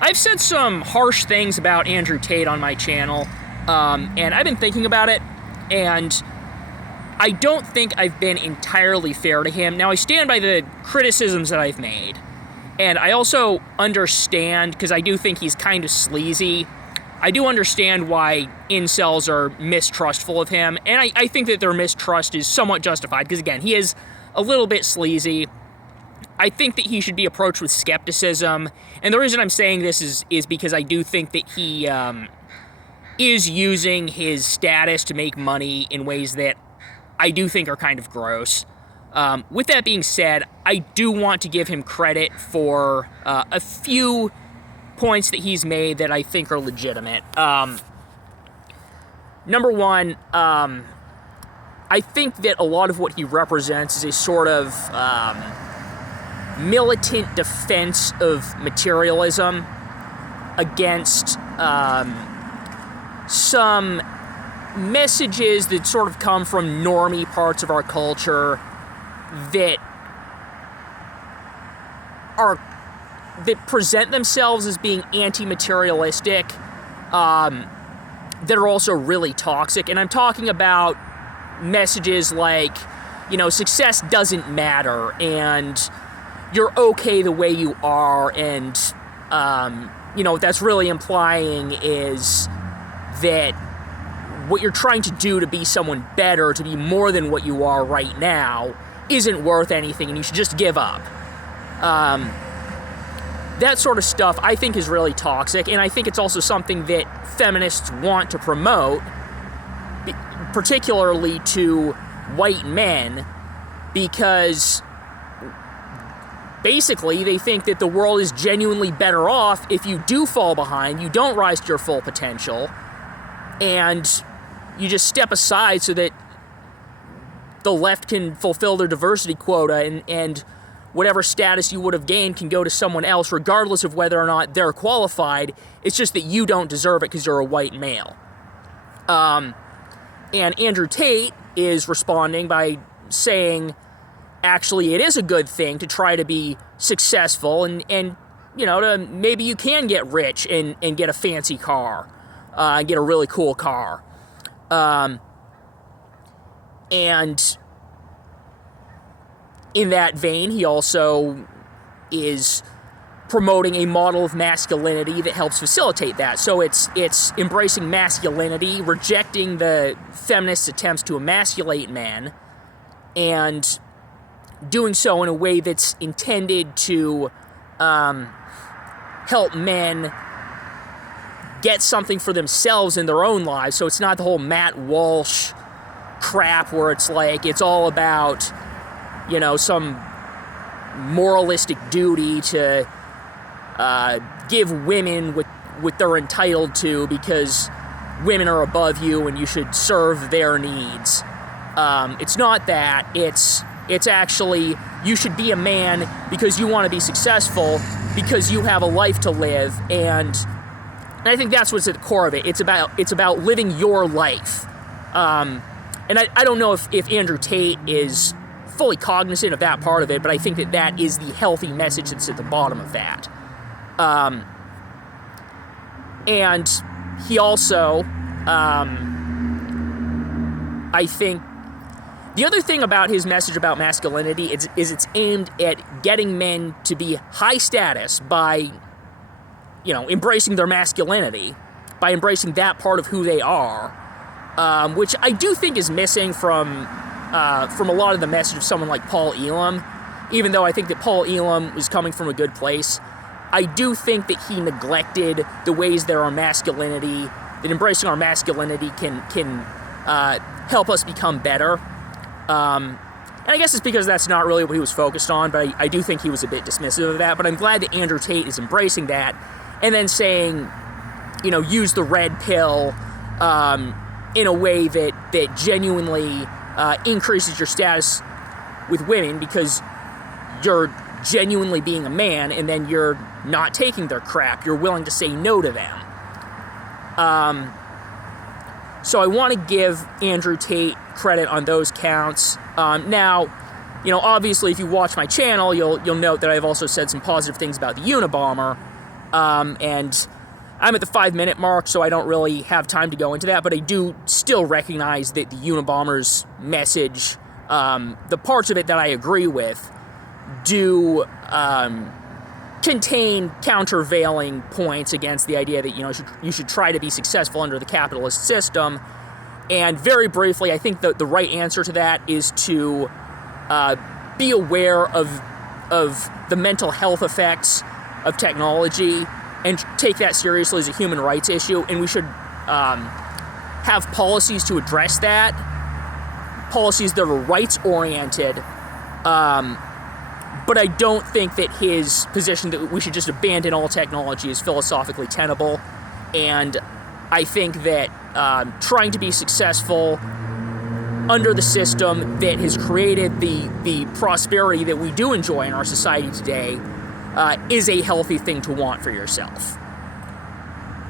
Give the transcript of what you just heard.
I've said some harsh things about Andrew Tate on my channel, and I've been thinking about it, and I don't think I've been entirely fair to him. Now, I stand by the criticisms that I've made, and I also understand, because I do think he's kind of sleazy, I do understand why incels are mistrustful of him, and I think that their mistrust is somewhat justified, because again, he is a little bit sleazy. I think that he should be approached with skepticism, and the reason I'm saying this is because I do think that he is using his status to make money in ways that I do think are kind of gross. With that being said, I do want to give him credit for a few points that he's made that I think are legitimate. Number one, I think that a lot of what he represents is a sort of militant defense of materialism against some messages that sort of come from normie parts of our culture that present themselves as being anti-materialistic, that are also really toxic. And I'm talking about messages like, success doesn't matter, and you're okay the way you are, and, what that's really implying is that what you're trying to do to be someone better, to be more than what you are right now, isn't worth anything, and you should just give up. That sort of stuff I think is really toxic, and I think it's also something that feminists want to promote, particularly to white men, because basically they think that the world is genuinely better off if you do fall behind, you don't rise to your full potential, and you just step aside so that the left can fulfill their diversity quota, and whatever status you would have gained can go to someone else, regardless of whether or not they're qualified. It's just that you don't deserve it because you're a white male. And Andrew Tate is responding by saying, actually, it is a good thing to try to be successful, and maybe you can get rich and get a fancy car, and get a really cool car. And in that vein, he also is promoting a model of masculinity that helps facilitate that. So it's embracing masculinity, rejecting the feminists' attempts to emasculate men, and doing so in a way that's intended to help men get something for themselves in their own lives. So it's not the whole Matt Walsh crap where it's like it's all about, some moralistic duty to give women what they're entitled to because women are above you and you should serve their needs. It's not that. It's actually, you should be a man because you want to be successful, because you have a life to live, and I think that's what's at the core of it. It's about living your life. And I don't know if Andrew Tate is fully cognizant of that part of it, but I think that is the healthy message that's at the bottom of that. And he also, I think, the other thing about his message about masculinity is it's aimed at getting men to be high status by, embracing their masculinity, by embracing that part of who they are, which I do think is missing from a lot of the message of someone like Paul Elam. Even though I think that Paul Elam was coming from a good place, I do think that he neglected the ways that our masculinity, that embracing our masculinity can help us become better. And I guess it's because that's not really what he was focused on, but I do think he was a bit dismissive of that. But I'm glad that Andrew Tate is embracing that and then saying, use the red pill in a way that genuinely increases your status with women because you're genuinely being a man, and then you're not taking their crap. You're willing to say no to them. So I want to give Andrew Tate credit on those counts. Now, obviously, if you watch my channel, you'll note that I've also said some positive things about the Unabomber. And I'm at the 5-minute mark, so I don't really have time to go into that, but I do still recognize that the Unabomber's message, the parts of it that I agree with, do contain countervailing points against the idea that, you should try to be successful under the capitalist system. And very briefly, I think the right answer to that is to be aware of the mental health effects of technology and take that seriously as a human rights issue. And we should have policies to address that, policies that are rights-oriented. But I don't think that his position that we should just abandon all technology is philosophically tenable. And I think that trying to be successful under the system that has created the prosperity that we do enjoy in our society today is a healthy thing to want for yourself.